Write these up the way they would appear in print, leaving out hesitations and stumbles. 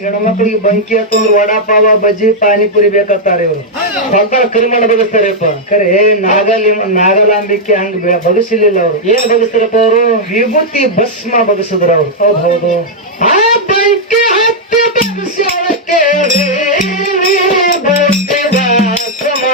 ಹೆಣ್ಮಕ್ಳಿಗೆ ಬಂಕಿ ಹಾಕೊಂಡ್ರು ವಡಾ ಪಾವ ಬಜ್ಜಿ ಪಾನಿಪುರಿ ಬೇಕತ್ತಾರ ಇವ್ರು ಹೊಲ್ತಾಳ ಕರಿಮಣ್ಣ ಬಗಸ್ತಾರಪ್ಪ ಖರೆ ನಾಗಲಾಂಬಿಕೆ ಹಂಗ ಬಗಸಿರ್ಲಿಲ್ಲ ಅವ್ರು ಏನ್ ಬಗಸ್ತಾರಪ್ಪ ಅವರು ವಿಭೂತಿ ಭಸ್ಮ ಬಗಸಿದ್ರ ಅವ್ರು ಹೌದ್ ಹೌದು ಆ ಬಂಕಿ ಹತ್ತಿ ಬಗಸ್ಯಾಳಕ್ಕೆ ವಿಭೂತಿ ಭಸ್ಮ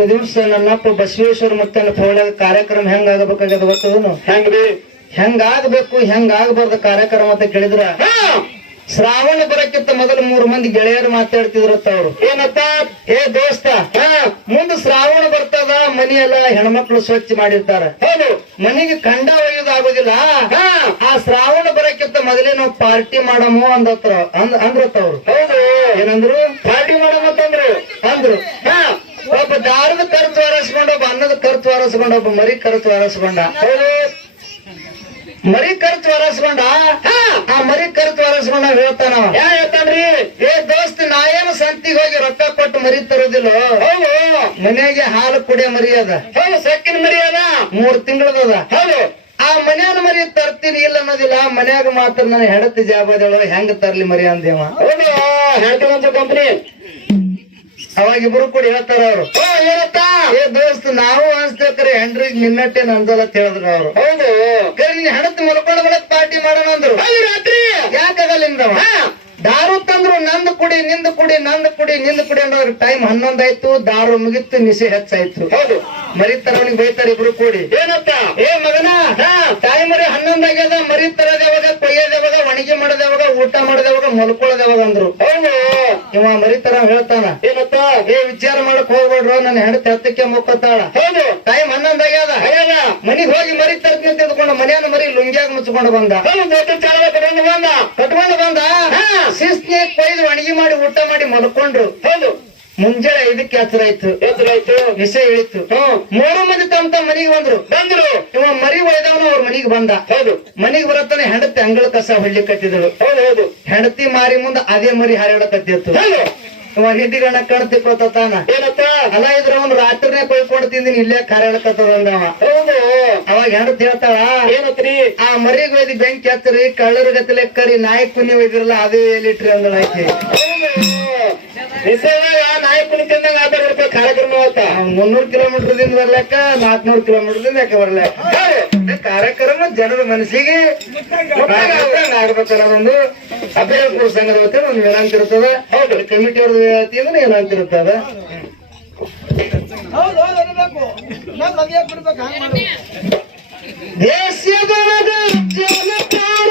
ಇವತ್ತಿನ ದಿವಸ ನನ್ನಪ್ಪ ಬಸವೇಶ್ವರ ಮತ್ತೆ ಪೌಳ್ಯಾಗ ಕಾರ್ಯಕ್ರಮ ಹೆಂಗ ಆಗಬೇಕಾಗ್ಯದ ಗೊತ್ತದನು? ಹೆಂಗ್ರಿ? ಹೆಂಗಾಗಬೇಕು ಹೆಂಗಾಗಬಾರ್ದ ಕಾರ್ಯಕ್ರಮ ಅಂತ ಕೇಳಿದ್ರ, ಶ್ರಾವಣ ಬರಕ್ಕಿಂತ ಮೊದಲು 3 ಮಂದಿ ಗೆಳೆಯರು ಮಾತಾಡ್ತಿದ್ರತ್ತ ಅವ್ರು. ಏನತ್ತ? ಏ ದೋಸ್ತ, ಮುಂದೆ ಶ್ರಾವಣ ಬರ್ತದ, ಮನೆಯೆಲ್ಲ ಹೆಣ್ಮಕ್ಳು ಸ್ವಚ್ಛ ಮಾಡಿರ್ತಾರ. ಹೌದು. ಮನೆಗೆ ಕಂಡ ಒಯ್ಯೋದು ಆಗೋದಿಲ್ಲ. ಆ ಶ್ರಾವಣ ಬರಕ್ಕಿಂತ ಮೊದಲೇ ನಾವು ಪಾರ್ಟಿ ಮಾಡಮು ಅಂದ್ರತ್ತ ಅವ್ರು. ಹೌದು. ಏನಂದ್ರು? ಪಾರ್ಟಿ ಮಾಡಮಂತಂದ್ರು. ಅಂದ್ರು. ಒಬ್ಬ ದಾರದ ಖರ್ಚು ವಾರಸ್ಕೊಂಡ, ಒಬ್ಬ ಅನ್ನದ ಖರ್ಚು ವಾರಸ್ಕೊಂಡ, ಒಬ್ಬ ಮರಿ ಖರ್ಚು ವಾರಸ್ಕೊಂಡ. ಹೌದು. ಮರಿ ಖರ್ಚು ವಾರಸ್ಕೊಂಡ. ಆ ಮರಿ ಖರ್ಚು ವಾರಸ್ಕೊಂಡ ಹೇಳ್ತಾನ. ಹೇಳ್ತಾನ್ರಿ? ಏ ದೋಸ್ತ್, ನಾ ಏನು ಸಂತಿಗೆ ಹೋಗಿ ರೊಕ್ಕ ಕೊಟ್ಟು ಮರಿ ತರೋದಿಲ್ಲ. ಹೌದು. ಮನೆಗೆ ಹಾಲು ಕುಡಿಯೋ ಮರಿ ಅದ. ಹೌದು. ಸಕ್ಕಿನ ಮರಿ ಅದ. 3 ತಿಂಗಳದ. ಹೌದು. ಆ ಮನ್ಯಾನ ಮರಿ ತರ್ತೀನಿ ಇಲ್ಲ ಅನ್ನೋದಿಲ್ಲ. ಮನ್ಯಾಗ ಮಾತ್ರ ನನ್ನ ಹೆಂಡತಿ ಜಾಬದಳು, ಹೆಂಗ ತರ್ಲಿ ಮರಿ ಅಂದೇವ. ಹೌದು. ಹೇಳ್ತೀವಂತ ಕಂಪ್ನಿ. ಅವಾಗ ಇಬ್ರು ಕೂಡಿ ಹೇಳ್ತಾರ ಅವ್ರು. ಏನತ್ತ? ಏ ದೋಸ್ತ್, ನಾವು ಅನ್ಸ್ತೇಕ್ರೆ ಹೆಂಡ್ರಿಗೆ ನಿನ್ನಟ್ಟೆ ನಂದಲ್ಲ ಅಂತ ಹೇಳಿದ್ರು ಅವ್ರು. ಹೌದು. ಕರೆ ನಿನ್ ಹೆಣತ್ ಮಲ್ಕೊಂಡ ಬಳಕ್ ಪಾರ್ಟಿ ಮಾಡೋಣ ಅಂದ್ರು. ರಾತ್ರಿ ಯಾಕಾಗಲ್ಲ ನಿಂದವ? ದಾರು ತಂದ್ರು, ನಂದು ಕುಡಿ ನಿಂದು ಕುಡಿ ನಂದು ಕುಡಿ ನಿಂದು ಕುಡಿ ಅನ್ನೋದ್ರ ಟೈಮ್ 11 ಆಯ್ತು. ದಾರು ಮುಗಿತ್ತು, ನಿಶೆ ಹೆಚ್ಚಾಯ್ತು. ಹೌದು. ಮರಿ ತರವನಿಗೆ ಬೈತಾರ ಇಬ್ರು ಕೂಡಿ. ಏನತ್ತ? ಏ ಮಗನ, ಟೈಮ್ ಮರಿ 11 ಆಗ್ಯದ, ಮರಿ ತರದ್ ಯಾವಾಗ, ಕೊಯ್ಯದ ಯಾವಾಗ, ಒಣಗಿ ಮಾಡೋದ್ ಯಾವಾಗ, ಊಟ ಮಾಡೋದ್ ಯಾವಾಗ, ಮಲ್ಕೊಳ್ಳೋದ್ ಯಾವಾಗ ಅಂದ್ರು. ಹೌದು. ಇವ ಮರಿ ತರ ಹೇಳ್ತಾನ. ಏನತ್ತ? ಏ ವಿಚಾರ ಮಾಡಕ್ ಹೋಗ್ಬೇಡ್ರು, ನನ್ನ ಹೆಂಡತಿ ಹತ್ತಕ್ಕೆ ಮುಕ್ಕತ್ತಾಳ. ಹೌದು. ಟೈಮ್ 11 ಆಗ್ಯದ. ಮನಿಗ್ ಹೋಗಿ ಮರಿ ತರ್ತೀನಿ ತೆಗೆದುಕೊಂಡು ಮನ್ಯಾನ ಮರಿ ಲುಂಗ್ಯಾಗ ಮುಚ್ಕೊಂಡು ಬಂದ. ಕಟ್ಕೊಂಡು ಬಂದ. ಶಿಸ್ತಿ ಕೊಯ್ದು ಒಣಗಿ ಮಾಡಿ ಊಟ ಮಾಡಿ ಮಲ್ಕೊಂಡ್ರು. ಹೌದು. ಮುಂಜಾನೆ 5ಕ್ಕೆ ಎಚ್ಚರಾಯ್ತು. ವಿಷಯ ಇಳಿತು. 3 ಮಂದಿ ತಮ್ಮ ಮನಿಗೆ ಬಂದ್ರು. ಇವ ಮರಿ ಒಯ್ದವನು ಅವ್ರ ಮನಿಗೆ ಬಂದ. ಹೌದು. ಮನಿಗೆ ಬರತ್ತಾನೆ ಹೆಂಡತಿ ಅಂಗಳ ಕಸ ಹೊಳ್ಳಿ ಕಟ್ಟಿದಳು. ಹೌದು. ಹೆಂಡತಿ ಮಾರಿ ಮುಂದೆ ಅದೇ ಮರಿ ಹಾರಾಡಕತ್ತಿತ್ತು. ಇವ ಹಿಡಿಗಣ್ಣ ಕಣ್ತಿಕ್ಕೋತಾನ. ಏನತ್ತ? ಅಲ್ಲ ಇದ್ರ ಅವ್ನು ರಾತ್ರಿನೇ ಕೊಯ್ಕೊಂಡು ತಿಂದಿನಿ, ಇಲ್ಲೇ ಕರಾಡಕತ್ತದಂದವ. ಹೌದು. ಅವಾಗ ಹೆಂಡತಿ ಹೇಳ್ತಾಳ. ಏನತ್ರಿ? ಆ ಮರಿಗ್ ಒಯ್ದು ಬೆಂಕಿ ಹತ್ತರಿ, ಕಳ್ಳರ ಗತ್ತಲೆ ಕರಿ, ನಾಯಿ ಕುನಿ ಒಯ್ದಿರಲ್ಲ ಅದೇ ಎಲ್ಲಿಟ್ರಿ ಅಂದಳ ಆಯ್ತು. ನಾಯಿ ಕುನಿ ತಿಂದಂಗ ಆತ ಕಾರ್ಯಕ್ರಮ 300 ಕಿಲೋಮೀಟರ್ ಬರ್ಲಕ್ಕ, 400 ಕಿಲೋಮೀಟರ್ ಯಾಕೆ ಬರ್ಲಕ್ಕ ಕಾರ್ಯಕ್ರಮ ಜನರ ಮನಸ್ಸಿಗೆ ಆಗ್ಬೇಕಲ್ಲ. ಒಂದು ಅಭ್ಯರ್ಥಿ ಸಂಘದ ವತಿಯಿಂದ ಒಂದು ಏನಂತಿರ್ತದ. ಹೌದು. ಕಮಿಟಿ ಅವ್ರದ್ದು ವತಿಯಿಂದ ಏನಂತಿರ್ತದ. ದೇಶದೊಳಗ ಜನತಾರ